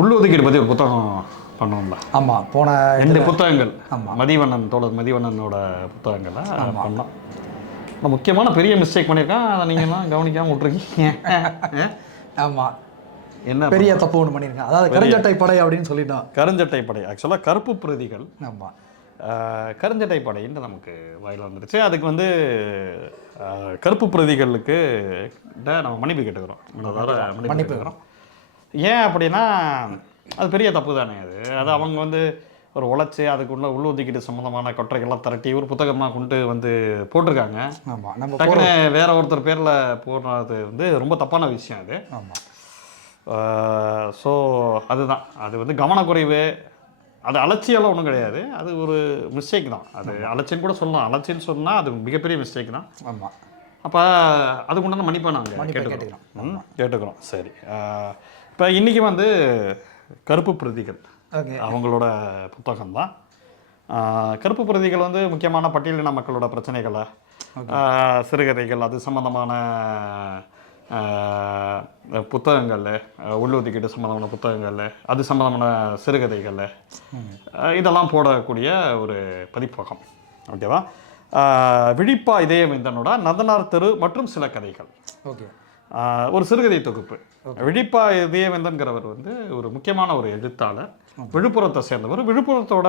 உள்ளொதுக்கீடு பற்றி ஒரு புத்தகம் பண்ணோம்ல ஆமாம் போன ரெண்டு புத்தகங்கள். ஆமா. மதிவண்ணன் தோழர் மதிவண்ணனோட புத்தகங்களை பண்ணோம். நான் முக்கியமான பெரிய மிஸ்டேக் பண்ணியிருக்கான். அதை நீங்கள்லாம் கவனிக்காமல் விட்ருக்கீங்க ஆமாம் என்ன பெரிய தப்பு ஒன்று பண்ணியிருக்கேன் அதாவது கருஞ்சட்டை படை அப்படின்னு சொல்லிட்டோம் கருஞ்சட்டை படை. ஆக்சுவலாக கருப்பு பிரதிகள். ஆமாம் கருஞ்சட்டை படைன்னு நமக்கு வாயில் வந்துருச்சு. அதுக்கு வந்து கருப்பு பிரதிகளுக்கு நம்ம மன்னிப்பு கேட்டுக்கிறோம். மன்னிப்பு கேட்டுக்கிறோம். ஏன் அப்படின்னா அது பெரிய தப்பு தானே அது அது அவங்க வந்து ஒரு உழைச்சி அதுக்குள்ள உள்ளொதுக்கீடு சம்மந்தமான கொற்றைகள்லாம் திரட்டி ஒரு புத்தகமாக கொண்டு வந்து போட்டிருக்காங்க. ஆமாம் நம்ம வேற ஒருத்தர் பேரில் போடுறது வந்து ரொம்ப தப்பான விஷயம் அது. ஆமாம் ஸோ அதுதான். அது வந்து கவனக்குறைவு. அது அலட்சியெல்லாம் ஒன்றும் கிடையாது. அது ஒரு மிஸ்டேக் தான். அது அலட்சியம் கூட சொல்லலாம். அலட்சியம்னு சொன்னால் அது மிகப்பெரிய மிஸ்டேக் தான். ஆமாம் அப்போ அதுக்கு உண்டான மன்னிப்பை நாங்கள் கேட்டுக்கிறோம். கேட்டுக்கிறோம். சரி. இப்போ இன்றைக்கி வந்து கருப்பு பிரதிகள். அவங்களோட புத்தகம் தான் கருப்பு பிரதிகள் வந்து முக்கியமான பட்டியலின மக்களோட பிரச்சனைகளை சிறுகதைகள் அது சம்மந்தமான ஆஹ், புத்தகங்கள் ஆஹ், உள்ளொதுக்கீடு சம்மந்தமான புத்தகங்கள் அது சம்மந்தமான சிறுகதைகள் ஆஹ், இதெல்லாம் போடக்கூடிய ஒரு பதிப்பகம். ஓகேவா? விழிப்பா இதயவேந்தனோட நந்தனார் தெரு மற்றும் சில கதைகள். ஓகே. ஒரு சிறுகதை தொகுப்பு. விழிப்பா இதயவேந்தன்கிறவர் வந்து ஒரு முக்கியமான ஒரு எழுத்தாளர். விழுப்புரத்தை சேர்ந்தவர். விழுப்புரத்தோட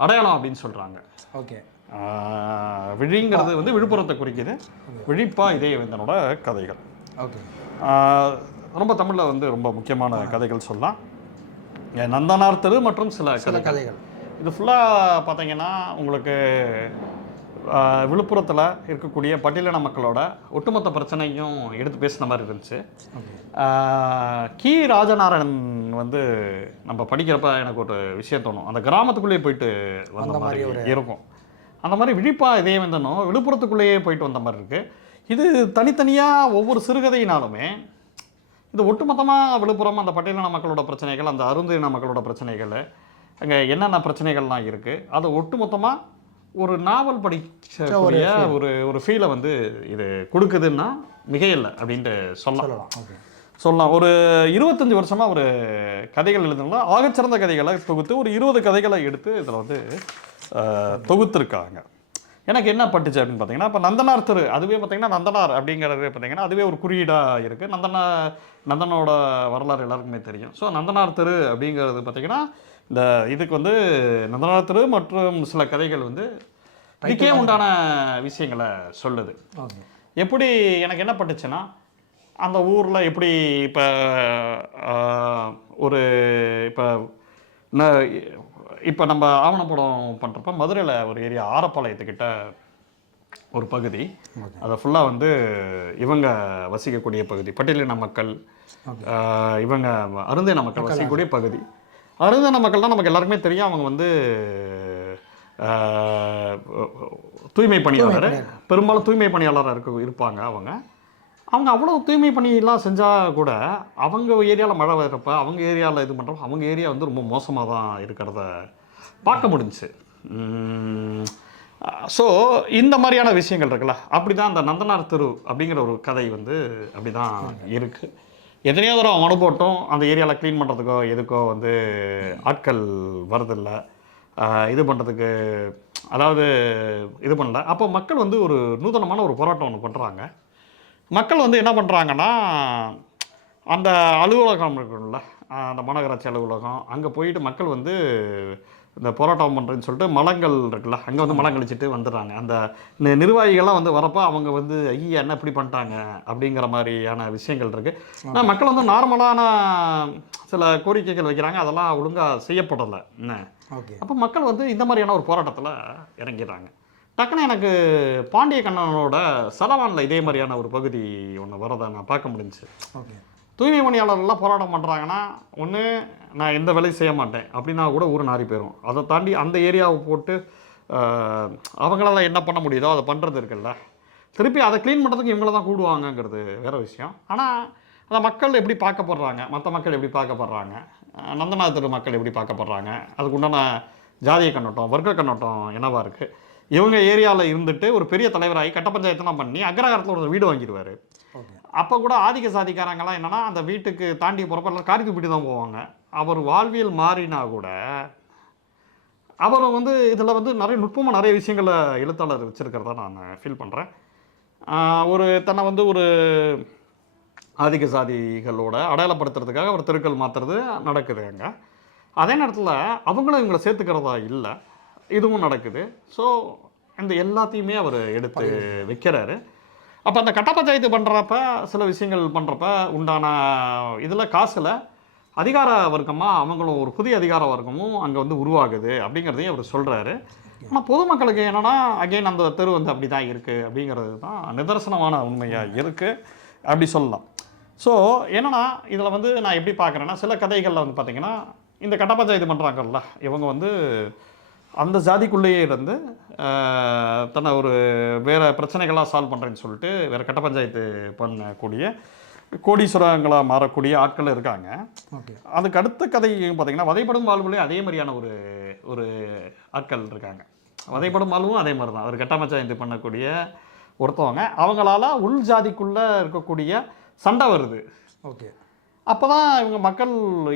அடையாளம் அப்படின்னு சொல்கிறாங்க ஓகே. விழிங்கிறது வந்து விழுப்புரத்தை குறிக்குது. விழிப்பா இதயவேந்தனோட கதைகள். ரொம்ப தமிழில் வந்து ரொம்ப முக்கியமான கதைகள் சொல்லலாம். நந்தனார் தெரு மற்றும் சில சில கதைகள். இது ஃபுல்லாக பார்த்தீங்கன்னா உங்களுக்கு விழுப்புரத்தில் இருக்கக்கூடிய பட்டியலின மக்களோட ஒட்டுமொத்த பிரச்சனையும் எடுத்து பேசின மாதிரி இருந்துச்சு. ஓகே. கி. ராஜநாராயணன் வந்து நம்ம படிக்கிறப்ப எனக்கு ஒரு விஷயம் தோணும். அந்த கிராமத்துக்குள்ளேயே போயிட்டு வந்த மாதிரி இருக்கும். அந்த மாதிரி விழிப்பா இதயவேந்தனும் விழுப்புரத்துக்குள்ளேயே போயிட்டு வந்த மாதிரி இருக்குது இது தனித்தனியாக ஒவ்வொரு சிறுகதையினாலுமே இது ஒட்டுமொத்தமாக விழுப்புரம் அந்த பட்டியலின மக்களோட பிரச்சனைகள் அந்த அருந்தின மக்களோட பிரச்சனைகள் அங்கே என்னென்ன பிரச்சனைகள்லாம் இருக்குது அதை ஒட்டுமொத்தமாக ஒரு நாவல் படிக்கக்கூடிய ஒரு ஒரு ஃபீலை வந்து இது கொடுக்குதுன்னா மிகையில்லை அப்படின்ட்டு சொல்லலாம். சொல்லலாம் ஓகே சொல்லலாம். ஒரு இருபத்தஞ்சி வருஷமாக ஒரு கதைகள் எழுதுனால ஆகச்சிறந்த கதைகளை தொகுத்து ஒரு இருபது கதைகளை எடுத்து இதில் வந்து தொகுத்திருக்காங்க. எனக்கு என்ன பட்டுச்சு அப்படின்னு பார்த்தீங்கன்னா இப்போ நந்தனார் தெரு அதுவே பார்த்தீங்கன்னா நந்தனார் அப்படிங்கிறது பார்த்தீங்கன்னா அதுவே ஒரு குறியீடாக இருக்குது நந்தனா நந்தனோட வரலாறு எல்லாருக்குமே தெரியும். ஸோ நந்தனார் தெரு அப்படிங்கிறது பார்த்தீங்கன்னா இந்த இதுக்கு வந்து நந்தனார் தெரு மற்றும் சில கதைகள் வந்து இதுக்கே உண்டான விஷயங்களை சொல்லுது. ஓகே. எப்படி எனக்கு என்ன பட்டுச்சுன்னா அந்த ஊரில் எப்படி இப்போ ஒரு இப்போ இப்போ நம்ம ஆவணப்படம் பண்ணுறப்ப மதுரையில் ஒரு ஏரியா ஆரப்பாளையத்துக்கிட்ட ஒரு பகுதி. அதை ஃபுல்லாக வந்து இவங்க வசிக்கக்கூடிய பகுதி. பட்டியலின மக்கள் இவங்க அருந்தின மக்கள் வசிக்கக்கூடிய பகுதி. அருந்தின மக்கள்லாம் நமக்கு எல்லாருக்குமே தெரியும். அவங்க வந்து தூய்மை பணியாளர். பெரும்பாலும் தூய்மை பணியாளராக இருக்க இருப்பாங்க அவங்க. அவங்க அவ்வளோ தூய்மை பணியெல்லாம் செஞ்சால் கூட அவங்க ஏரியாவில் மழை வர்றப்ப அவங்க ஏரியாவில் இது பண்ணுறப்ப அவங்க ஏரியா வந்து ரொம்ப மோசமாக தான் இருக்கிறத பார்க்க முடிஞ்சுச்சு. ஸோ இந்த மாதிரியான விஷயங்கள் இருக்குல்ல அப்படி தான் அந்த நந்தனார் தெரு அப்படிங்கிற ஒரு கதை வந்து அப்படி தான் இருக்குது எத்தனையோ தூரம் அனுபவட்டும் அந்த ஏரியாவில் க்ளீன் பண்ணுறதுக்கோ எதுக்கோ வந்து ஆட்கள் வரதில்லை இது பண்ணுறதுக்கு அதாவது இது பண்ணல. அப்போ மக்கள் வந்து ஒரு நூதனமான ஒரு போராட்டம் ஒன்று பண்ணுறாங்க மக்கள் வந்து என்ன பண்ணுறாங்கன்னா அந்த அலுவலகம் இருக்குல்ல அந்த மாநகராட்சி அலுவலகம் அங்கே போயிட்டு மக்கள் வந்து இந்த போராட்டம் பண்ணுறேன்னு சொல்லிட்டு மலங்கள் இருக்குல்ல அங்கே வந்து மலம் கழிச்சிட்டு வந்துடுறாங்க. அந்த நிர்வாகிகள்லாம் வந்து வரப்போ அவங்க வந்து ஐயா என்ன இப்படி பண்ணிட்டாங்க அப்படிங்கிற மாதிரியான விஷயங்கள் இருக்குது ஆனால் மக்கள் வந்து நார்மலான சில கோரிக்கைகள் வைக்கிறாங்க அதெல்லாம் ஒழுங்காக செய்யப்படலை. என்ன? ஓகே. அப்போ மக்கள் வந்து இந்த மாதிரியான ஒரு போராட்டத்தில் இறங்கிடுறாங்க. டக்குன்னு எனக்கு பாண்டிய கண்ணனோட சலவானில் இதே மாதிரியான ஒரு பகுதி ஒன்று வரதை நான் பார்க்க முடிஞ்சுச்சு ஓகே. தூய்மை பணியாளர்கள்லாம் போராட்டம் பண்ணுறாங்கன்னா ஒன்று நான் எந்த வேலையும் செய்ய மாட்டேன். அப்படின்னா கூட ஊர் நாரி போயிடும் அதை தாண்டி அந்த ஏரியாவை போட்டு அவங்களால என்ன பண்ண முடியுதோ அதை பண்ணுறது இருக்குல்ல. திருப்பி அதை க்ளீன் பண்ணுறதுக்கு இவங்கள தான் கூடுவாங்கங்கிறது வேற விஷயம். ஆனால் அந்த மக்கள் எப்படி பார்க்கப்படுறாங்க? மற்ற மக்கள் எப்படி பார்க்கப்படுறாங்க? அஹ், நந்தநாத் தெரு மக்கள் எப்படி பார்க்கப்படுறாங்க? அதுக்கு உண்டான ஜாதிய கண்ணோட்டம் வர்க்க கண்ணோட்டம் என்னவா இருக்குது இவங்க ஏரியாவில் இருந்துட்டு ஒரு பெரிய தலைவராகி கட்ட பஞ்சாயத்துலாம் பண்ணி அக்ரஹாரத்தில் ஒரு வீடு வாங்கிடுவார். அப்போ கூட ஆதிக்க சாதிக்காரங்கெல்லாம் என்னன்னா அந்த வீட்டுக்கு தாண்டி போகிறப்ப காரிக்கு போயிட்டு தான் போவாங்க. அவர் வாழ்வியல் மாறினா கூட அவர் வந்து இதில் வந்து நிறைய நுட்பமாக நிறைய விஷயங்களை எழுத்தாளர் வச்சுருக்கிறதா நான் ஃபீல் பண்ணுறேன் ஒரு தன்னை வந்து ஒரு ஆதிக்க சாதிகளோட அடையாளப்படுத்துறதுக்காக அவர் தெருக்கள் மாற்றுறது நடக்குது அங்கே. அதே நேரத்தில் அவங்களும் இவங்களை சேர்த்துக்கிறதா இல்லை. இதுவும் நடக்குது. ஸோ இந்த எல்லாத்தையுமே அவர் எடுத்து வைக்கிறாரு. அப்போ அந்த கட்ட பஞ்சாயத்து பண்ணுறப்ப சில விஷயங்கள் பண்ணுறப்ப உண்டான இதில் காசில் அதிகார வர்க்கமாக அவங்களும் ஒரு புதிய அதிகார வர்க்கமும் அங்கே வந்து உருவாகுது அப்படிங்கிறதையும் அவர் சொல்கிறாரு ஆனால் பொதுமக்களுக்கு என்னென்னா அகைன் அந்த தெரு வந்து அப்படி தான் இருக்குது அப்படிங்கிறது தான் நிதர்சனமான உண்மையாக இருக்குது அப்படி சொல்லலாம். ஸோ என்னென்னா இதில் வந்து நான் எப்படி பார்க்குறேன்னா சில கதைகளில் வந்து பார்த்திங்கன்னா இந்த கட்ட பஞ்சாயத்து பண்ணுறாங்கல்ல இவங்க வந்து அந்த ஜாதிக்குள்ளேயே இருந்து தன்னை ஒரு வேறு பிரச்சனைகளாக சால்வ் பண்ணுறேன்னு சொல்லிட்டு வேறு கட்ட பஞ்சாயத்து பண்ணக்கூடிய கோடீஸ்வரங்களாக மாறக்கூடிய ஆட்கள் இருக்காங்க. ஓகே. அதுக்கு அடுத்த கதை பார்த்தீங்கன்னா வதைப்படும் வாழ்வுலேயே அதே மாதிரியான ஒரு ஒரு ஆட்கள் இருக்காங்க. வதைப்படும் வாழ்வும் அதே மாதிரி தான் ஒரு கட்டமச்சாயந்து பண்ணக்கூடிய ஒருத்தவங்க. அவங்களால உள் ஜாதிக்குள்ளே இருக்கக்கூடிய சண்டை வருது. ஓகே. அப்போ தான் இவங்க மக்கள்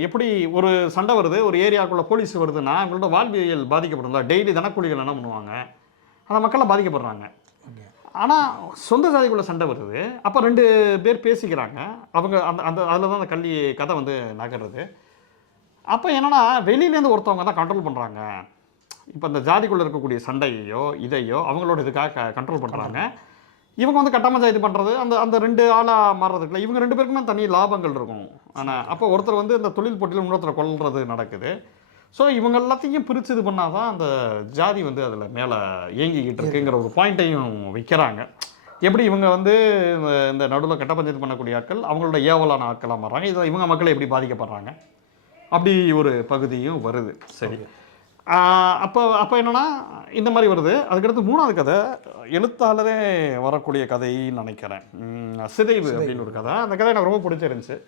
எப்படி ஒரு சண்டை வருது ஒரு ஏரியாக்குள்ளே போலீஸ் வருதுன்னா அவங்களோட வாழ்வியல் பாதிக்கப்படும்ல. டெய்லி தினக்கூலிகள் என்ன பண்ணுவாங்க? அந்த மக்கள்லாம் பாதிக்கப்படுறாங்க. ஆனால் சொந்த ஜாதிக்குள்ள சண்டை வருது. அப்போ ரெண்டு பேர் பேசிக்கிறாங்க. அவங்க அந்த அந்த அதில் தான் அந்த கல்வி கதை வந்து நகருது. அப்போ என்னன்னா வெளியிலேருந்து ஒருத்தவங்க தான் கண்ட்ரோல் பண்ணுறாங்க இப்போ இந்த ஜாதிக்குள்ளே இருக்கக்கூடிய சண்டையோ இதையோ அவங்களோட இதுக்காக கண்ட்ரோல் பண்ணுறாங்க இவங்க வந்து கட்டமஞ்சாயத்து பண்ணுறது அந்த அந்த ரெண்டு ஆளாக மாறுறதுக்குள்ள இவங்க ரெண்டு பேருக்குமே தனி லாபங்கள் இருக்கும். ஆனால் அப்போ ஒருத்தர் வந்து இந்த தொழில் போட்டியில் இன்னொருத்தரை கொல்றது நடக்குது. ஸோ இவங்க எல்லாத்தையும் பிரித்து இது பண்ணால் தான் அந்த ஜாதி வந்து அதில் மேலே இயங்கிக்கிட்டு இருக்குங்கிற ஒரு பாயிண்ட்டையும் வைக்கிறாங்க. எப்படி இவங்க வந்து இந்த இந்த நடுவில் கட்ட பஞ்சாயத்து பண்ணக்கூடிய ஆட்கள் அவங்களோட ஏவலான ஆட்களாக மாறுறாங்க. இதில் இவங்க மக்கள் எப்படி பாதிக்கப்படுறாங்க? அப்படி ஒரு பகுதியும் வருது. சரி. அப்போ அப்போ என்னன்னா இந்த மாதிரி வருது. அதுக்கடுத்து மூணாவது கதை எழுத்தாளரே வரக்கூடிய கதைன்னு நினைக்கிறேன். சிதைவு. அப்படின்னு ஒரு கதை. அந்த கதை எனக்கு ரொம்ப பிடிச்சிருந்துச்சு.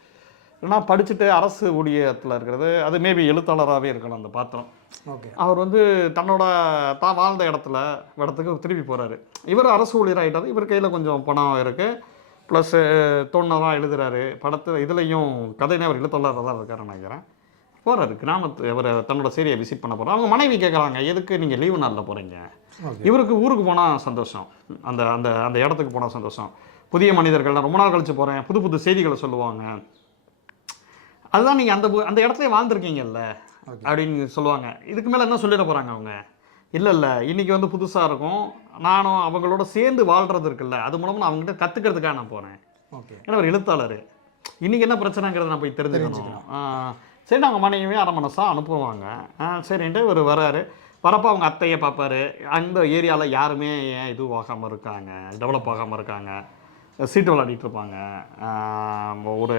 நான் படிச்சுட்டு அரசு ஊழியத்தில் இருக்கிறது அது மேபி எழுத்தாளராகவே இருக்கலாம் அந்த பாத்திரம். ஓகே. அவர் வந்து தன்னோட தான் வாழ்ந்த இடத்துல இடத்துக்கு திருப்பி போகிறாரு இவர் அரசு ஊழியராகிட்டார் இவர் கையில் கொஞ்சம் பணம் இருக்குது ப்ளஸ் தோணுதான் எழுதுறாரு. படத்தில் இதுலேயும் கதைனே அவர் எழுத்தாளராக தான் இருக்காருன்னு நினைக்கிறேன். போகிறாரு கிராமத்து அவர் தன்னோட சேரியை விசிட் பண்ண போகிறார் அவங்க மனைவி கேட்குறாங்க எதுக்கு நீங்கள் லீவு நாளில் போகிறீங்க இவருக்கு ஊருக்கு போனால் சந்தோஷம். அந்த அந்த அந்த இடத்துக்கு போனால் சந்தோஷம். புதிய மனிதர்கள் நான் ரொம்ப நாள் கழிச்சு போகிறேன் புது புது செய்திகளை சொல்லுவாங்க. அதுதான் நீங்கள் அந்த அந்த இடத்துல வாழ்ந்துருக்கீங்கல்ல. அப்படின்னு சொல்லுவாங்க. இதுக்கு மேலே என்ன சொல்லிட போகிறாங்க அவங்க? இல்லை இல்லை. இன்னைக்கு வந்து புதுசாக இருக்கும். நானும் அவங்களோட சேர்ந்து வாழ்கிறது இருக்குல்ல. அது மூலமாக நான் அவங்ககிட்ட கற்றுக்கிறதுக்காக நான் போகிறேன் ஓகே. ஏன்னா ஒரு எழுத்தாளர். இன்னைக்கு என்ன பிரச்சனைங்கிறத நான் போய் தெரிஞ்சுக்கணும். சரி நாங்கள் மனைவியும் அரை மனசாக அனுப்புவாங்க. ஆ, சரின்ட்டு இவர் வராரு. வரப்போ அவங்க அத்தையை பார்ப்பாரு. அந்த ஏரியாவில் யாருமே ஏன் இது ஆகாமல் இருக்காங்க? டெவலப் ஆகாமல் இருக்காங்க? சீட்டு விளையாடிட்டு இருப்பாங்க. ஒரு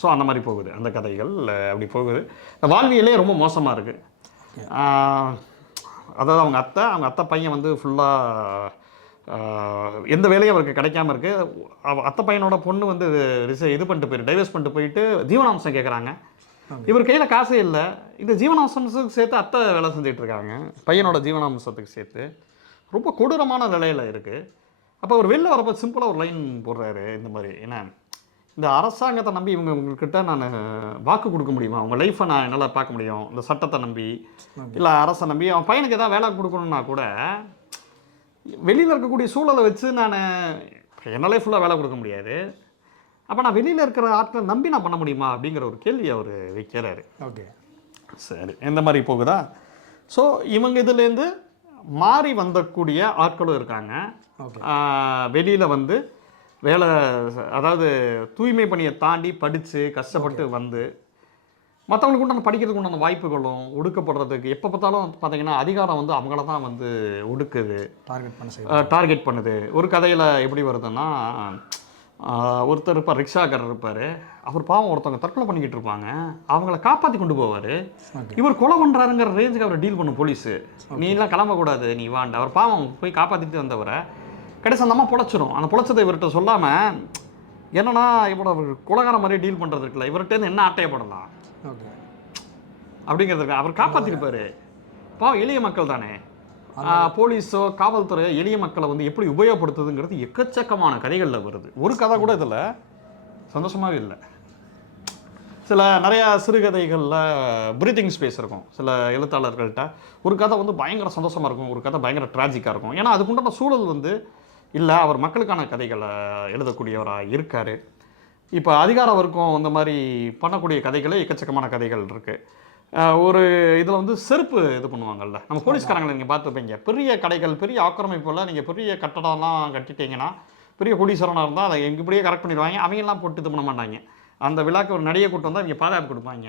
ஸோ அந்த மாதிரி போகுது. அந்த கதைகள் அப்படி போகுது. வாழ்வியலே ரொம்ப மோசமாக இருக்குது அதாவது அவங்க அத்தை அவங்க அத்தை பையன் வந்து ஃபுல்லாக எந்த வேலையும் அவருக்கு கிடைக்காம இருக்கு. அவ அத்தை பையனோட பொண்ணு வந்து இது பண்ணிட்டு போயிட்டு டைவர்ஸ் பண்ணிட்டு போயிட்டு ஜீவனாம்சம் கேட்குறாங்க இவர் கையில் காசே இல்லை. இந்த ஜீவனாம்சத்துக்கு சேர்த்து அத்தை வேலை செஞ்சுட்டு இருக்காங்க. பையனோட ஜீவனாம்சத்துக்கு சேர்த்து. ரொம்ப கொடூரமான நிலையில் இருக்குது அப்போ அவர் வெளில வரப்போ சிம்பிளாக ஒரு லைன் போடுறாரு. இந்த மாதிரி என்ன? இந்த அரசாங்கத்தை நம்பி இவங்க இவங்கக்கிட்ட நான் வாக்கு கொடுக்க முடியுமா? அவங்க லைஃப்பை நான் என்னால் பார்க்க முடியும்? இந்த சட்டத்தை நம்பி இல்லை அரசை நம்பி அவன் பையனுக்கு ஏதாவது வேலை கொடுக்கணும்னா கூட வெளியில் இருக்கக்கூடிய சூழலை வச்சு நான் என்னாலே ஃபுல்லாக வேலை கொடுக்க முடியாது. அப்போ நான் வெளியில் இருக்கிற ஆட்களை நம்பி நான் பண்ண முடியுமா? அப்படிங்கிற ஒரு கேள்வி அவர் வைக்கிறாரு. ஓகே. சரி இந்த மாதிரி போகுதா? ஸோ இவங்க இதுலேருந்து மாறி வந்தக்கூடிய ஆட்களும் இருக்காங்க. வெளியில் வந்து வேலை அதாவது தூய்மை பணியை தாண்டி படித்து கஷ்டப்பட்டு வந்து மற்றவங்களுக்கு உண்டான படிக்கிறதுக்கு உண்டான வாய்ப்புகளும் ஒடுக்கப்படுறதுக்கு எப்போ பார்த்தாலும் பார்த்தீங்கன்னா அதிகாரம் வந்து அவங்கள தான் வந்து ஒடுக்குது. டார்கெட் பண்ண டார்கெட் பண்ணுது. ஒரு கதையில் எப்படி வருதுன்னா ஒருத்தர் இருப்பார் ரிக்ஷாக்காரர் இருப்பார். அவர் பாவம் ஒருத்தவங்க தற்கொலை பண்ணிக்கிட்டு இருப்பாங்க. அவங்கள காப்பாற்றி கொண்டு போவார். இவர் கொலை பண்ணுறாருங்கிற ரேஞ்சுக்கு அவரை டீல் பண்ணும் போலீஸு நீ எல்லாம் கிளம்பக்கூடாது நீ வாண்ட. அவர் பாவம் போய் காப்பாற்றிட்டு வந்தவரை கடைசி அந்த அம்மா பொழைச்சிரும். அந்த பொழைச்சதை இவர்கிட்ட சொல்லாமல் என்னன்னா இவரோட கொலகார மாதிரி டீல் பண்ணுறது இருக்குல்ல இவர்கிட்ட என்ன ஆட்டையப்படலாம் ஓகே. அப்படிங்கிறதுக்கு அவர் காப்பாற்றிருப்பாரு பா எளிய மக்கள் தானே. போலீஸோ காவல்துறை எளிய மக்களை வந்து எப்படி உபயோகப்படுத்துதுங்கிறது எக்கச்சக்கமான கதைகளில் வருது. ஒரு கதை கூட இதில் சந்தோஷமாவே இல்லை. சில நிறையா சிறுகதைகளில் பிரீத்திங் ஸ்பேஸ் இருக்கும். சில எழுத்தாளர்கள்ட்ட ஒரு கதை வந்து பயங்கர சந்தோஷமாக இருக்கும். ஒரு கதை பயங்கர ட்ராஜிக்காக இருக்கும். ஏன்னா அதுக்குண்டான சூழல் வந்து இல்லை அவர் மக்களுக்கான கதைகளை எழுதக்கூடியவராக இருக்கார். இப்போ அதிகார வர்க்கம் இந்த மாதிரி பண்ணக்கூடிய கதைகளே எக்கச்சக்கமான கதைகள் இருக்குது ஒரு இதில் வந்து செருப்பு இது பண்ணுவாங்கல்ல நம்ம போலீஸ்காரங்களை நீங்கள் பார்த்துப்பீங்க பெரிய கடைகள் பெரிய ஆக்கிரமிப்புலாம் நீங்கள் பெரிய கட்டடம்லாம் கட்டிட்டீங்கன்னா பெரிய கோடீஸ்வரனாக இருந்தால் அதை எங்க இப்படியே கரெக்ட் பண்ணிடுவாங்க. அவங்கெல்லாம் போட்டு இது பண்ண மாட்டாங்க. அந்த விழாக்கு ஒரு நடிகை கூட்டம் வந்து அவங்க பாதுகாப்பு கொடுப்பாங்க.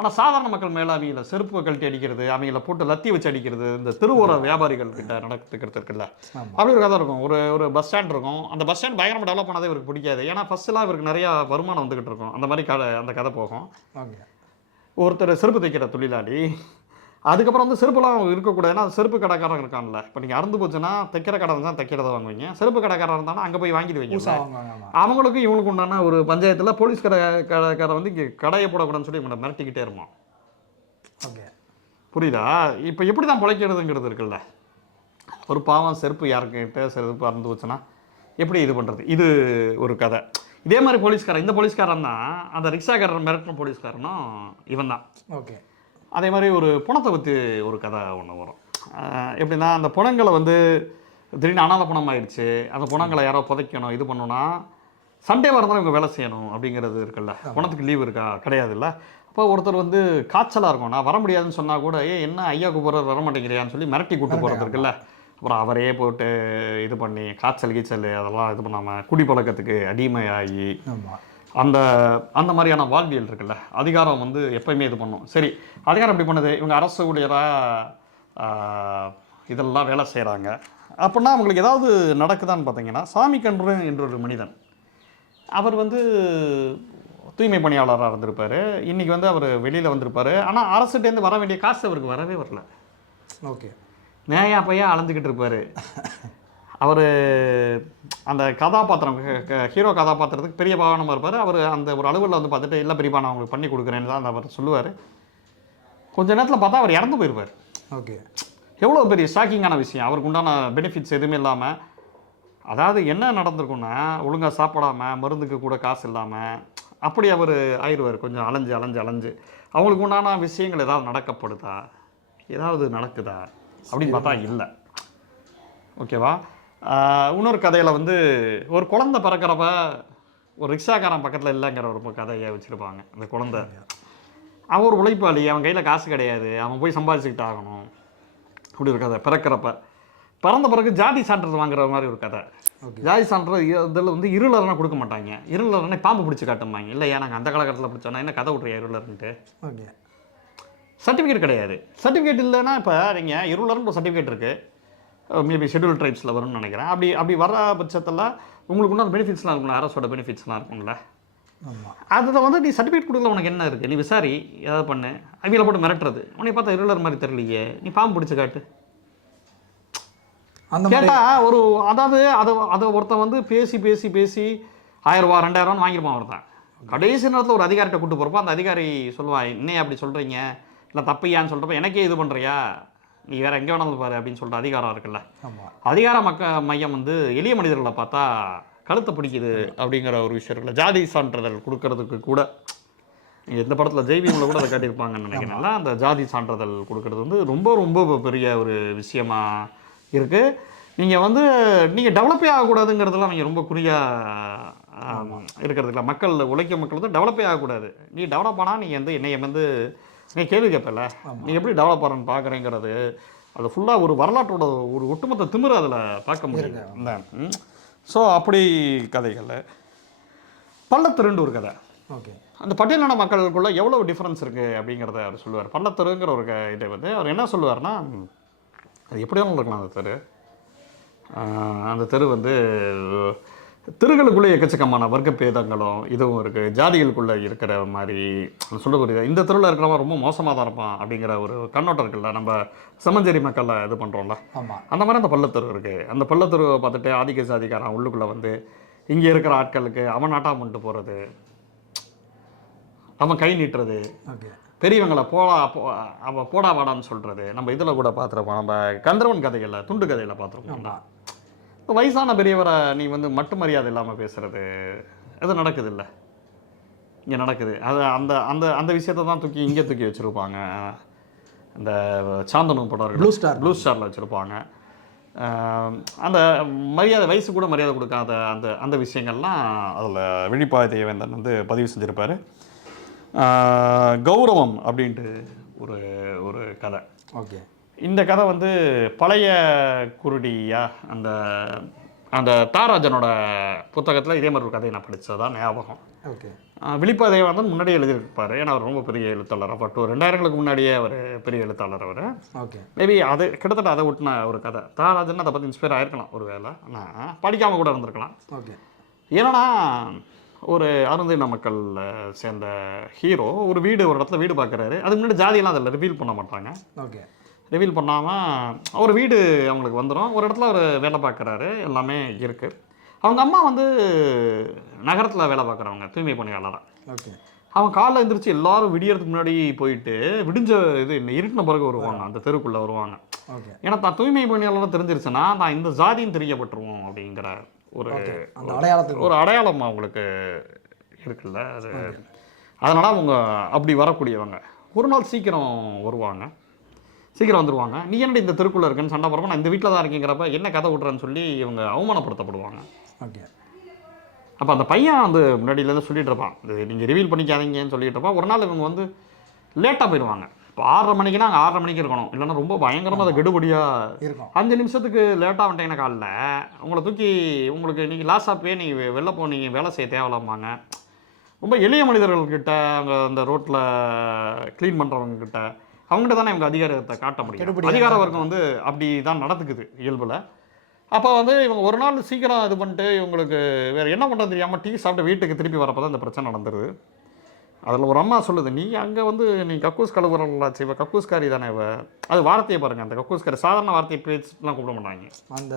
ஆனால் சாதாரண மக்கள் மேலே அவங்கள செருப்பு கழட்டி அடிக்கிறது அவங்கள போட்டு லத்தி வச்சு அடிக்கிறது இந்த திருவோர வியாபாரிகள் கிட்ட நடத்துக்கிறது இருக்குல்ல. அப்படி ஒரு கதை இருக்கும். ஒரு ஒரு பஸ் ஸ்டாண்ட் இருக்கும். அந்த பஸ் ஸ்டாண்ட் பயங்கரமாக டெவலப் பண்ணதே இவருக்கு பிடிக்காது. ஏன்னா ஃபர்ஸ்ட்லாம் இவருக்கு நிறையா வருமானம் வந்துகிட்டு இருக்கும். அந்த மாதிரி கதை அந்த கதை போகும். ஓகே. ஒருத்தர் செருப்பு தைக்கிற தொழிலாளி அதுக்கப்புறம் வந்து செருப்புலாம் இருக்கக்கூடாது. ஏன்னா செருப்பு கடைக்காரன் இருக்கான்ல இப்போ நீங்கள் அறுந்து போச்சுன்னா தைக்கிற கடை தான் தைக்கிறத வாங்குவீங்க. செருப்பு கடைக்காரன் இருந்தாலும் அங்கே போய் வாங்குவாங்க ஆமா. அவங்களுக்கும் இவங்களுக்கு உண்டான ஒரு பஞ்சாயத்தில் போலீஸ் கடை கடைக்காரன் வந்து இங்கே கடையை போடக்கூடாதுன்னு சொல்லி இவங்களை மிரட்டிக்கிட்டே இருப்பான். ஓகே. புரியுதா? இப்போ எப்படி தான் பிழைக்கிறதுங்கிறது இருக்குல்ல. ஒரு பாவம் செருப்பு யாருக்கிட்ட செருப்பு அறந்து வச்சுன்னா எப்படி இது பண்ணுறது இது ஒரு கதை. இதே மாதிரி போலீஸ்காரன் இந்த போலீஸ்காரன் தான் அந்த ரிக்ஷாக்காரன் மிரட்டின போலீஸ்காரனும் இவன் தான் ஓகே. அதே மாதிரி ஒரு புணத்தை பற்றி ஒரு கதை ஒன்று வரும். எப்படின்னா அந்த புணங்களை வந்து திடீர்னு அனாத புணம் ஆயிடுச்சு அந்த புணங்களை யாரோ புதைக்கணும் இது பண்ணணும்னா சண்டே வரதான் இவங்க வேலை செய்யணும் அப்படிங்கிறது இருக்குல்ல. புணத்துக்கு லீவு இருக்கா? கிடையாதுல்ல. அப்போ ஒருத்தர் வந்து காய்ச்சலாக இருக்கும். நான் வர முடியாதுன்னு சொன்னால் கூட ஏ என்ன ஐயா கூப்பிட்றது வர மாட்டேங்கிறியான்னு சொல்லி மிரட்டி கூட்டு போகிறது இருக்குல்ல. அப்புறம் அவரே போட்டு இது பண்ணி காய்ச்சல் கீச்சல் அதெல்லாம் இது பண்ணாமல் குடிப்பழக்கத்துக்கு அடிமையாகி ஆமா. அந்த அந்த மாதிரியான வாழ்வியல் இருக்குல்ல அதிகாரம் வந்து எப்பயுமே இது பண்ணும். சரி அதிகாரம் எப்படி பண்ணுது? இவங்க அரசு ஊழியராக இதெல்லாம் வேலை செய்கிறாங்க அப்படின்னா அவங்களுக்கு ஏதாவது நடக்குதான்னு பார்த்தீங்கன்னா சாமி கன்று என்ற ஒரு மனிதன் அவர் வந்து தூய்மை பணியாளராக இருந்திருப்பார். இன்றைக்கி வந்து அவர் வெளியில் வந்திருப்பார். ஆனால் அரசுட்டேருந்து வர வேண்டிய காசு அவருக்கு வரவே வரல. ஓகே. நேயா பையா அலைஞ்சிக்கிட்டு இருப்பார். அவர் அந்த கதாபாத்திரம் ஹீரோ கதாபாத்திரத்துக்கு பெரிய பாவனமாக இருப்பார். அவர் அந்த ஒரு அலுவலில் வந்து பார்த்துட்டு இல்லை பெரியப்பா நான் உங்களுக்கு பண்ணி கொடுக்குறேன்னு தான் அவர் சொல்லுவார். கொஞ்ச நேரத்தில் பார்த்தா அவர் இறந்து போயிருப்பார். ஓகே. எவ்வளோ பெரிய ஷாக்கிங்கான விஷயம். அவருக்கு உண்டான பெனிஃபிட்ஸ் எதுவுமே இல்லாமல் அதாவது என்ன நடந்திருக்குன்னா ஒழுங்காக சாப்பிடாம மருந்துக்கு கூட காசு இல்லாமல் அப்படி அவர் ஆயிடுவார் கொஞ்சம் அலைஞ்சு அலைஞ்சு அலைஞ்சு. அவங்களுக்கு உண்டான விஷயங்கள் ஏதாவது நடக்கப்படுதா? ஏதாவது நடக்குதா? அப்படின்னு பார்த்தா இல்லை. ஓகேவா? இன்னொரு கதையில் வந்து ஒரு குழந்தை பிறக்கிறப்ப ஒரு ரிக்ஷாக்காரன் பக்கத்தில் இல்லைங்கிற ஒரு கதையை வச்சுருப்பாங்க அந்த குழந்தை. அவன் ஒரு உழைப்பாளி அவன் கையில் காசு கிடையாது அவன் போய் சம்பாதிச்சுக்கிட்டு ஆகணும். அப்படி ஒரு கதை பிறக்கிறப்ப. பிறந்த பிறகு ஜாதி சான்றிதழ் வாங்குற மாதிரி ஒரு கதை. ஜாதி சான்றிதழ் இதில் வந்து இருளர்னா கொடுக்க மாட்டாங்க. இருளர்னா பாம்பு பிடிச்சி காட்டுமாங்க இல்லையா நாங்கள் அந்த காலகட்டத்தில் பிடிச்சோன்னா என்ன கதை விட்றியா இருளர்ன்ட்டு ஓகே. சர்டிஃபிகேட் கிடையாது. சர்டிஃபிகேட் இல்லைன்னா இப்போ நீங்கள் இருளர்னு ஒரு சர்டிஃபிகேட் இருக்குது மேபி ஷெட்யூல் ட்ரைப்ஸில் வரும்னு நினைக்கிறேன். அப்படி அப்படி வர பட்சத்தில் உங்களுக்கு உண்டான பெனிஃபிட்ஸ்லாம் இருக்கும்ல? அரசோட பெனிஃபிட்ஸ்லாம் இருக்கும்ல? அதில் வந்து நீ சர்டிஃபிகேட் கொடுக்கல உனக்கு என்ன இருக்குது நீ விசாரி ஏதாவது பண்ணு. அவங்கள போட்டு மிரட்டுறது. உன்னை பார்த்தா இருளர் மாதிரி தெரியலையே. நீ பாம்பு பிடிச்சி காட்டு. அந்த மாதிரி கேட்டா ஒரு அதாவது அதை அதை ஒருத்தன் வந்து பேசி பேசி பேசி ஆயிரம் ரூபா ரெண்டாயிரம் வாங்கிருப்பான் ஒருத்தன். கடைசி நேரத்தில் ஒரு அதிகாரிட்ட கூட்டு போகிறப்ப அந்த அதிகாரி சொல்லுவான் என்னைய அப்படி சொல்கிறீங்க இல்லை தப்பையான்னு சொல்கிறப்ப எனக்கே இது பண்ணுறியா நீ வேற எங்கே வேணாலும் பாரு அப்படின்னு சொல்லிட்டு அதிகாரம் இருக்குல்ல? அதிகார மக்க மையம் வந்து எளிய மனிதர்களை பார்த்தா கழுத்தை பிடிக்குது அப்படிங்கிற ஒரு விஷயம் இருக்குல்ல. ஜாதி சான்றிதழ் கொடுக்கறதுக்கு கூட இந்த படத்தில் ஜெய்பீமில் கூட அதை காட்டியிருப்பாங்கன்னு நினைக்கிறேன்ல அந்த ஜாதி சான்றிதழ் கொடுக்கறது வந்து ரொம்ப ரொம்ப பெரிய ஒரு விஷயமா இருக்குது நீங்கள் வந்து நீங்கள் டெவலப்பே ஆகக்கூடாதுங்கிறதுலாம் நீங்கள் ரொம்ப குறியாக இருக்கிறதுல மக்கள் உழைக்க மக்கள் வந்து டெவலப்பே ஆகக்கூடாது. நீ டெவலப் ஆனால் நீங்கள் வந்து என்னைய வந்து நீ கேள்வி கேட்பல நீ எப்படி டெவலப் ஆகிறன்னு பார்க்குறேங்கிறது அது ஃபுல்லாக ஒரு வரலாற்றோட ஒரு ஒட்டுமொத்த திமிரு அதில் பார்க்க முடியும் ஸோ அப்படி கதைகள். பள்ளத்தெருண்டு ஒரு கதை. ஓகே. அந்த பட்டியலின மக்களுக்குள்ள எவ்வளோ டிஃப்ரென்ஸ் இருக்குது அப்படிங்கிறத அவர் சொல்லுவார். பள்ளத்தெருங்கிற ஒரு க- இதை வந்து அவர் என்ன சொல்லுவார்னா அது எப்படி இருக்கலாம் அந்த தெரு. அந்த தெரு வந்து தெருகளுக்குள்ளே எக்கச்சக்கமான வர்க்க பேதங்களும் இதுவும் இருக்குது ஜாதிகளுக்குள்ளே இருக்கிற மாதிரி சொல்ல புரியுது இந்த தெருவில் இருக்கிறவன் ரொம்ப மோசமாக தான் இருப்பான் அப்படிங்கிற ஒரு கண்ணோட்டம் இருக்குல்ல. நம்ம செம்மஞ்சேரி மக்கள்ல இது பண்ணுறோம்ல ஆமா. அந்த மாதிரி அந்த பள்ளத்தெரு இருக்குது அந்த பள்ளத்தெருவை பார்த்துட்டு ஆதிக்க சாதிக்காரன் உள்ளுக்குள்ளே வந்து இங்கே இருக்கிற ஆட்களுக்கு அவன் நாட்டா பண்ணிட்டு போகிறது அவன் கை நீட்டுறது. ஓகே. பெரியவங்களை போடா போ அவ போடா வாடான்னு சொல்கிறது நம்ம இதில் கூட பார்த்துருப்போம். நம்ம கந்தரவன் கதைகளில் துண்டு கதையில் பார்த்துருப்போம்டா இப்போ வயசான பெரியவரை நீ வந்து மட்டு மரியாதை இல்லாமல் பேசுறது அது நடக்குது இல்லை இங்கே நடக்குது. அது அந்த அந்த அந்த விஷயத்தை தான் தூக்கி இங்கே தூக்கி வச்சுருப்பாங்க. இந்த சாந்தனு படம் Blue Star. ப்ளூ ஸ்டாரில் வச்சுருப்பாங்க. அந்த மரியாதை வயசு கூட மரியாதை கொடுக்காத அந்த அந்த விஷயங்கள்லாம் அதில் விழிப்பாய் தேவேந்தன் வந்து பதிவு செஞ்சுருப்பாரு. கௌரவம் அப்படின்ட்டு ஒரு ஒரு கதை. ஓகே. இந்த கதை வந்து பழைய குருடியா? அந்த அந்த தாராஜனோட புத்தகத்தில் இதே மாதிரி ஒரு கதையை நான் படித்ததா ஞாபகம். ஓகே. விழிப்பாதையை வந்து முன்னாடியே எழுதியிருப்பார். ஏன்னா அவர் ரொம்ப பெரிய எழுத்தாளர். அப்போ டூ ரெண்டாயிரங்களுக்கு முன்னாடியே அவர் பெரிய எழுத்தாளர் அவர். ஓகே. மேபி அது கிட்டத்தட்ட அதை ஒட்டின ஒரு கதை. தாராஜன் அதை பற்றி இன்ஸ்பயர் ஆயிருக்கலாம் ஒரு வேளை ஆனால் படிக்காமல் கூட இருந்திருக்கலாம். ஓகே. ஏன்னா ஒரு அருந்தின மக்கள் சேர்ந்த ஹீரோ ஒரு வீடு ஒரு இடத்துல வீடு பார்க்குறாரு அதுக்கு முன்னாடி ஜாதியெல்லாம் அதில் ரிவீல் பண்ண மாட்டாங்க. ஓகே. ரிவீல் பண்ணாமல் ஒரு வீடு அவங்களுக்கு வந்துடும் ஒரு இடத்துல அவர் வேலை பார்க்குறாரு. எல்லாமே இருக்குது அவங்க அம்மா வந்து நகரத்தில் வேலை பார்க்குறவங்க தூய்மை பணியாளராக ஓகே. அவன் காலைல எந்திரிச்சு எல்லாரும் விடியறதுக்கு முன்னாடி போயிட்டு விடிஞ்ச இது இந்த இருட்டின பிறகு வருவாங்க. அந்த தெருக்குள்ளே வருவாங்க. ஓகே. ஏன்னா தான் தூய்மை பணியாளர் தெரிஞ்சிருச்சுன்னா நான் இந்த ஜாதியும் தெரியப்பட்டுருவோம் அப்படிங்கிற ஒரு அந்த அடையாளத்துக்கு ஒரு அடையாளம் அவங்களுக்கு இருக்குல்ல. அது அதனால அவங்க அப்படி வரக்கூடியவங்க. ஒரு நாள் சீக்கிரம் வருவாங்க. சீக்கிரம் வந்துருவாங்க. நீ என்னடி இந்த தெருக்குள்ள இருக்குன்னு சண்டை போடுறப்ப நான் இந்த வீட்டில் தான் இருக்கேங்கிறப்ப என்ன கதை விட்றேன்னு சொல்லி இவங்க அவமானப்படுத்தப்படுவாங்க. ஓகே. அப்போ அந்த பையன் வந்து முன்னாடியிலேருந்து சொல்லிட்டு இருப்பான். இது நீங்கள் ரிவீல் பண்ணிக்காதீங்கன்னு சொல்லிட்டு இருப்பான் ஒரு நாள் இவங்க வந்து லேட்டாக போயிடுவாங்க இப்போ ஆறரை மணிக்குனா அங்கே ஆறரை மணிக்கு இருக்கணும். இல்லைன்னா ரொம்ப பயங்கரமாக அதை கெடுபடியாக இருக்கும். அஞ்சு நிமிஷத்துக்கு லேட்டாக வந்துட்டீங்கன்னா காலைல உங்களை தூக்கி உங்களுக்கு நீங்கள் லாஸ் ஆப்பே நீங்கள் வெளில போனீங்க வேலை செய்ய தேவையில்லாமாங்க ரொம்ப எளிய மனிதர்கள்கிட்ட அங்கே அந்த ரோட்டில் க்ளீன் பண்ணுறவங்க கிட்ட அவங்ககிட்ட தானே இவங்க அதிகாரத்தை காட்ட முடியும். அதிகார வர்க்கம் வந்து அப்படி தான் நடந்துக்குது இயல்பில். அப்போ வந்து இவங்க ஒரு நாள் சீக்கிரம் இது பண்ணிட்டு இவங்களுக்கு வேறு என்ன பண்ணுறது தெரியாமல் டீ சாப்பிட்டு வீட்டுக்கு திருப்பி வரப்போ தான் இந்த பிரச்சனை நடந்துருது. அதில் ஒரு அம்மா சொல்லுது நீ அங்கே வந்து நீ கக்கூஸ் கழுவுறலாச்சு இவ கக்கூஸ்காரி தானே இவ? அது வார்த்தையை பாருங்க அந்த கக்கூஸ்காரி சாதாரண வார்த்தையை பேச்சுலாம் கூப்பிட மாட்டாங்க. அந்த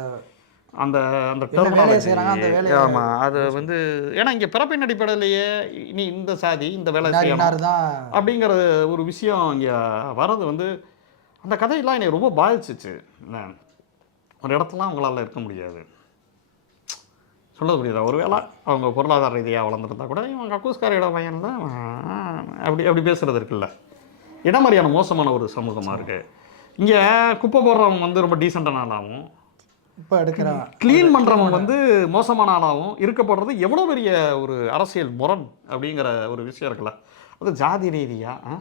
அந்த அந்த என்ன வேலையை terminology. செய்றாங்க, அந்த வேலையை ஆமா அது வந்து ஏன்னா இங்கே பிறப்பின் அடிப்படையிலேயே நீ இந்த சாதி இந்த வேலை செய்யணும் அப்படிங்கிற ஒரு விஷயம் இங்கே வர்றது வந்து அந்த கதையெல்லாம் என்னை ரொம்ப பாதிச்சிச்சு. ஒரு இடத்துலாம் அவங்களால இருக்க முடியாது. சொல்ல முடியுதா ஒருவேளை அவங்க பொருளாதார ரீதியாக வளர்ந்துருந்தா கூட இவன் கக்கூஸ்கார இட பையன் தான் அப்படி அப்படி பேசுறது இருக்குல்ல. இடம் மாதிரியான மோசமான ஒரு சமூகமாக இருக்குது இங்கே குப்பை போடுறவங்க வந்து ரொம்ப டீசெண்டான ஆளாகவும் இப்போ எடுக்கிற. க்ளீன் பண்ணுறவங்க வந்து மோசமான ஆளாகவும் இருக்கப்படுறது எவ்வளோ பெரிய ஒரு அரசியல் முரண் அப்படிங்கிற ஒரு விஷயம் இருக்குல்ல. அது ஜாதி ரீதியாக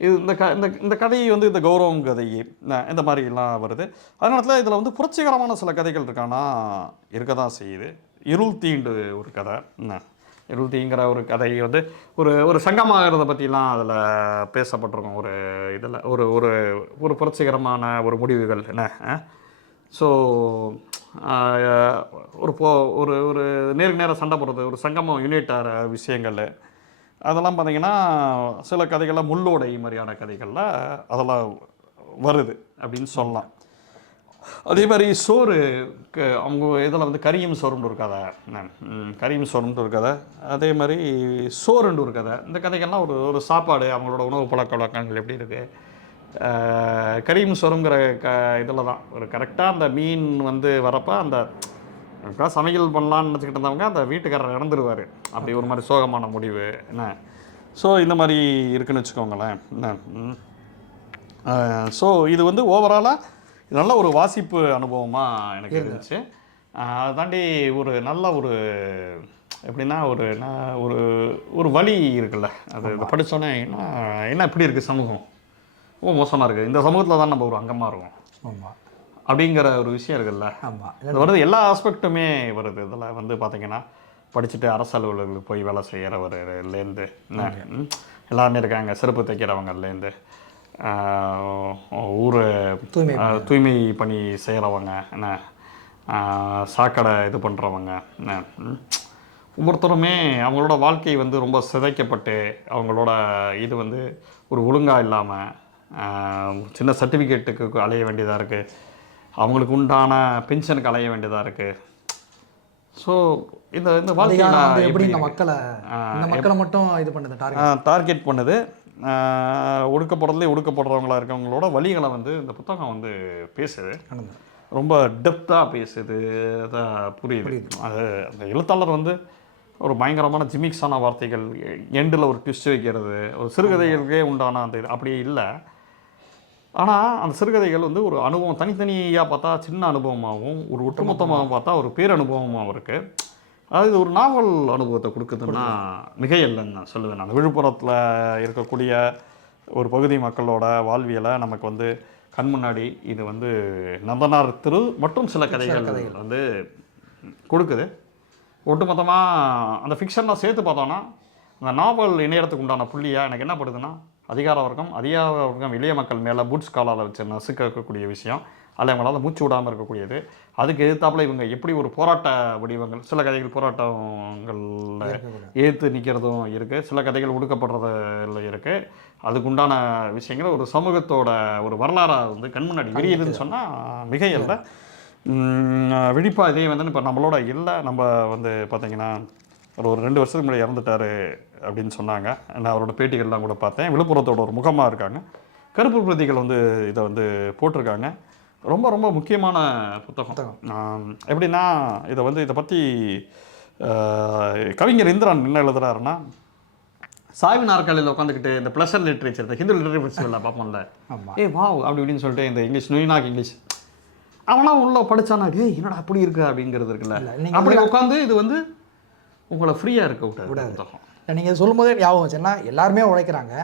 இது இந்த க இந்த இந்த கதை வந்து இந்த கௌரவம் கதை இந்த மாதிரிலாம் வருது. அதனால இதில் வந்து புரட்சிகரமான சில கதைகள் இருக்கானா இருக்க தான் செய்யுது. இருள் தீண்டு ஒரு கதை என்ன இருள் தீங்கிற ஒரு கதை வந்து ஒரு ஒரு சங்கமாகிறத பற்றிலாம் அதில் பேசப்பட்டிருக்கும். ஒரு இதில் ஒரு ஒரு ஒரு புரட்சிகரமான ஒரு முடிவுகள் என்ன ஸோ ஒரு போ ஒரு ஒரு நேருக்கு நேரம் சண்டை போடுறது ஒரு சங்கமம் யூனிட் ஆகிற விஷயங்கள். அதெல்லாம் பார்த்தீங்கன்னா சில கதைகள்லாம் முள்ளோடை மாதிரியான கதைகளில் அதெல்லாம் வருது அப்படின்னு சொல்லலாம். அதே மாதிரி சோறு க- அவங்க இதில் வந்து கரியும் சோறுன்னு ஒரு கதை. கரியும் சோறுன்ட்டு ஒரு கதை. அதே மாதிரி சோறுண்டு ஒரு கதை. இந்த கதைகள்லாம் ஒரு ஒரு சாப்பாடு அவங்களோட உணவு பழக்க வழக்கங்கள் எப்படி இருக்குது கரீம் சோறுங்கிற க இதில் தான் ஒரு கரெக்டாக அந்த மீன் வந்து வரப்போ அந்த சமையல் பண்ணலான்னு நினச்சிக்கிட்டு இருந்தவங்க அந்த வீட்டுக்காரர் இறந்துருவார். அப்படி ஒரு மாதிரி சோகமான முடிவு. என்ன? ஸோ இந்த மாதிரி இருக்குன்னு வச்சுக்கோங்களேன். என்ன? ஸோ இது வந்து ஓவராலாக நல்ல ஒரு வாசிப்பு அனுபவமாக எனக்கு இருந்துச்சு. அதை தாண்டி ஒரு நல்ல ஒரு எப்படின்னா ஒரு ந- ஒரு ஒரு வழி இருக்குல்ல. அது இதை படிச்சோன்னே என்ன என்ன இப்படி இருக்குது சமூகம்? ரொம்ப மோசமாக இருக்குது இந்த சமூகத்தில் தான் நம்ம ஒரு அங்கமாக இருக்கோம். ஆமாம் அப்படிங்கிற ஒரு விஷயம் இருக்குல்ல? ஆமாம் இது வருது எல்லா ஆஸ்பெக்ட்டுமே வருது. இதில் வந்து பார்த்தீங்கன்னா படிச்சுட்டு அரசு அலுவலர்களுக்கு போய் வேலை செய்கிறவர்லேருந்து எல்லாருமே இருக்காங்க. செருப்பு தைக்கிறவங்கலேருந்து ஊர் தூய்மை தூய்மை பணி செய்கிறவங்க என்ன? சாக்கடை இது பண்ணுறவங்க என்ன. ஒவ்வொருத்தருமே அவங்களோட வாழ்க்கை வந்து ரொம்ப சிதைக்கப்பட்டு அவங்களோட இது வந்து ஒரு ஒழுங்காக இல்லாமல் சின்ன சர்டிஃபிகேட்டுக்கு அலைய வேண்டியதாக இருக்குது அவங்களுக்கு உண்டான பென்ஷனுக்கு அலைய வேண்டியதாக இருக்குது ஸோ இந்த இந்த வந்து எப்படி இந்த? மக்களை இந்த மக்களை மட்டும் இது பண்ணுது டார்கெட் டார்கெட் பண்ணுது. ஆஹ், ஒடுக்கப்படுறதுலே ஒடுக்கப்படுறவங்களா இருக்கவங்களோட வழிகளை வந்து இந்த புத்தகம் வந்து பேசுது. ரொம்ப டெப்த்தாக பேசுது. அதான் புரியுது. அது அந்த எழுத்தாளர் வந்து ஒரு பயங்கரமான ஜிமிக்ஸான வார்த்தைகள் எண்டில் ஒரு ட்விஸ்ட் வைக்கிறது ஒரு சிறுகதைகளுக்கே உண்டான அந்த இது. அப்படி இல்லை. ஆனால் அந்த சிறுகதைகள் வந்து ஒரு அனுபவம் தனித்தனியாக பார்த்தா சின்ன அனுபவமாகவும் ஒரு ஒட்டுமொத்தமாக பார்த்தா ஒரு பேரனுபவமாகவும் இருக்குது அதாவது ஒரு நாவல் அனுபவத்தை கொடுக்குதுன்னா மிகையல்லைன்னு நான் சொல்லுவேன் நான். விழுப்புரத்தில் இருக்கக்கூடிய ஒரு பகுதி மக்களோட வாழ்வியலை நமக்கு வந்து கண் முன்னாடி இது வந்து நந்தனார் திரு மற்றும் சில கதைகள் வந்து கொடுக்குது. ஒட்டுமொத்தமாக அந்த ஃபிக்ஷன்லாம் சேர்த்து பார்த்தோன்னா அந்த நாவல் இணையத்துக்கு உண்டான புள்ளியாக எனக்கு என்ன படுதுன்னா அதிகார வர்க்கம் அதிகார வர்க்கம் எளிய மக்கள் மேலே பூட்ஸ் காலால் வச்சு நசுக்க இருக்கக்கூடிய விஷயம். அதில் அவங்களால மூச்சு விடாமல் இருக்கக்கூடியது. அதுக்கு எதிர்த்தாப்புல இவங்க எப்படி ஒரு போராட்ட வடிவங்கள் சில கதைகள் போராட்டங்களில் ஏற்று நிற்கிறதும் இருக்குது சில கதைகள் ஒடுக்கப்படுறதுல இருக்குது அதுக்குண்டான விஷயங்கள் ஒரு சமூகத்தோட ஒரு வரலாறை வந்து கண் முன்னாடி விரியுதுன்னு சொன்னால் மிகையல்ல. விழிப்பா இதே வந்து இப்போ நம்மளோட இல்லை. நம்ம வந்து பார்த்தீங்கன்னா ஒரு ஒரு ரெண்டு வருஷத்துக்கு முன்னாடி இறந்துட்டாரு அப்படின்னு சொன்னாங்க. நான் அவரோட பேட்டிகள்லாம் கூட பார்த்தேன். விழுப்புரத்தோட ஒரு முகமாக இருக்காங்க. கருப்பு பிரதிகள் வந்து இதை வந்து போட்டிருக்காங்க. ரொம்ப ரொம்ப முக்கியமான புத்தகம். எப்படின்னா இதை வந்து இதை பற்றி கவிஞர் இந்திரன் என்ன எழுதுறாருன்னா சாய்வு நாற்காலியில் உட்காந்துக்கிட்டு இந்த ப்ளஷர் லிட்ரேச்சர் இந்த ஹிந்து லிட்ரேச்சர் ஃபெஸ்டிவலில் பார்ப்போம்ல. ஏய் வாவ் அப்படி இப்படின்னு சொல்லிட்டு இந்த இங்கிலீஷ் நுயினாக் இங்கிலீஷ் அவனாம் உள்ள படிச்சானா டேய் என்னடா அப்படி இருக்கு? அப்படிங்கிறது இருக்குல்ல. அப்படி உட்காந்து இது வந்து உங்களை ஃப்ரீயாக இருக்க புத்தகம். நீங்கள் இது சொல்லும் போதே ஞாபகம் வச்சு ஏன்னா எல்லாருமே உழைக்கிறாங்க.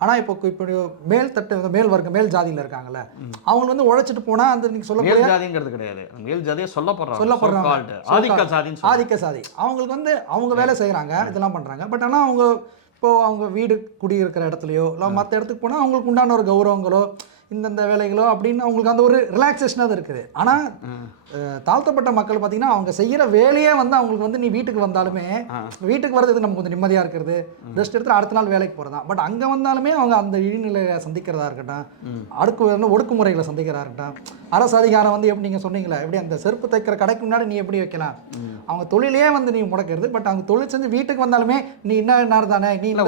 ஆனால் இப்போ இப்போ மேல் தட்டு இந்த மேல் வர்க்கம் மேல் ஜாதியில் இருக்காங்கல்ல அவங்க வந்து உழைச்சிட்டு போனால் அந்த நீங்கள் சொல்ல மேல் ஜாதிங்கிறது கிடையாது. மேல் ஜாதியை சொல்லப்படுறாங்க. சொல்லப்படுறாங்க. ஆதிக்க சொல்லுவாங்க. ஆதிக்க சாதி அவங்களுக்கு வந்து அவங்க வேலை செய்கிறாங்க இதெல்லாம் பண்ணுறாங்க பட் ஆனால் அவங்க இப்போ அவங்க வீடு குடியிருக்கிற இடத்துலையோ இல்லை மற்ற இடத்துக்கு போனால் அவங்களுக்கு உண்டான ஒரு கௌரவங்களோ இந்தந்த வேலைகளோ அப்படின்னு அவங்களுக்கு அந்த ஒரு ரிலாக்ஸேஷனாக இருக்குது. ஆனால் தாழ்த்தப்பட்ட மக்கள் பார்த்தீங்கன்னா அவங்க செய்கிற வேலையே வந்து அவங்களுக்கு வந்து நீ வீட்டுக்கு வந்தாலுமே வீட்டுக்கு வர்றதுக்கு நமக்கு கொஞ்சம் நிம்மதியாக இருக்கிறது. ரெஸ்ட் எடுத்து அடுத்த நாள் வேலைக்கு போகிறதா பட் அங்கே வந்தாலுமே அவங்க அந்த இழிநிலையை சந்திக்கிறதா இருக்கட்டும். அடுக்கு ஒடுக்குமுறைகளை சந்திக்கிறதா இருக்கட்டும். அரசு அதிகாரம் வந்து எப்படி நீங்கள் சொன்னீங்களே எப்படி அந்த செருப்பு தைக்கிற கடைக்கு முன்னாடி நீ எப்படி வைக்கலாம்? அவங்க தொழிலே வந்து நீ முடக்கிறது பட் அவங்க தொழில் செஞ்சு வீட்டுக்கு வந்தாலுமே நீ என்ன நேரம் தானே நீ இல்ல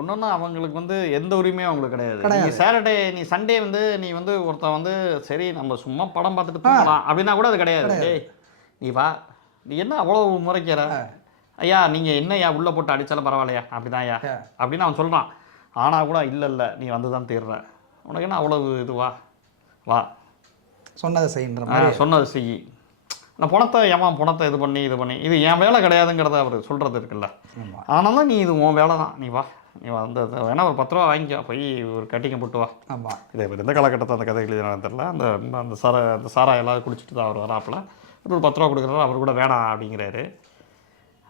ஒன்னொன்னு அவங்களுக்கு வந்து எந்த உரிமையும் அவங்களுக்கு கிடையாது. நீ சாட்டர்டே நீ சண்டே வந்து நீ வந்து ஒருத்தன் வந்து சரி நம்ம சும்மா படம் பார்த்துட்டு தூங்கலாம் அப்படின்னா கூட அது கிடையாது. டேய் நீ வா. நீ என்ன அவ்வளவு முறைக்கிற? ஐயா நீங்க என்ன ஐயா உள்ள போட்டு அடிச்சாலும் பரவாயில்லையா? அப்படிதான் ஐயா. அப்படின்னு அவன் சொல்றான். ஆனா கூட இல்ல இல்ல நீ வந்து தான் தீர்ற. உனக்கு என்ன அவ்வளவு இது? வா. வா. சொன்னதை செய்கின்ற ஆ, மாதிரி சொன்னது செய். நான் பணத்தை ஏமா பணத்தை இது பண்ணி இது பண்ணி. இது என் வேலை கிடையாதுங்கிறத அவர் சொல்கிறது இருக்குல்ல. ஆனாலும் நீ இது உன் வேலை தான் நீ வா. நீ வந்து வேணா ஒரு பத்து ரூபா வாங்கிக்கோ. போய் ஒரு கட்டிங்க போட்டு வா. ஆமாம் இது எந்த காலகட்டத்தில் அந்த கதை எழுதினாலும் தெரில அந்த அந்த சார அந்த சாராயம் எல்லாம் குடிச்சிட்டு தான் அவர் வராப்புல. ஒரு பத்து ரூபா கொடுக்குறாரு அவர் கூட வேணாம் அப்படிங்கிறாரு.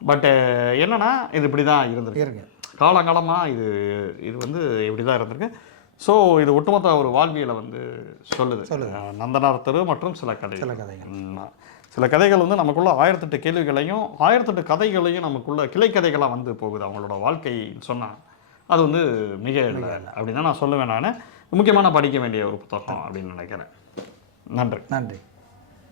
பட்டு என்னன்னா இது இப்படி தான் இருந்திருக்கு காலங்காலமாக இது இது வந்து இப்படி தான் இருந்திருக்கு. ஸோ இது ஒட்டுமொத்த ஒரு வாழ்வியலை வந்து சொல்லுது. நந்தனார் தெரு மற்றும் சில கதைகள். சில கதைகள். சில கதைகள் வந்து நமக்குள்ள ஆயிரத்தெட்டு கேள்விகளையும் ஆயிரத்தெட்டு கதைகளையும் நமக்குள்ள கிளை கதைகளாக வந்து போகுது அவங்களோட வாழ்க்கைன்னு சொன்னால் அது வந்து மிக இல்லை அப்படின்னு நான் சொல்லுவேன் நான் முக்கியமான படிக்க வேண்டிய ஒரு புத்தகம் அப்படின்னு நினைக்கிறேன். நன்றி. நன்றி.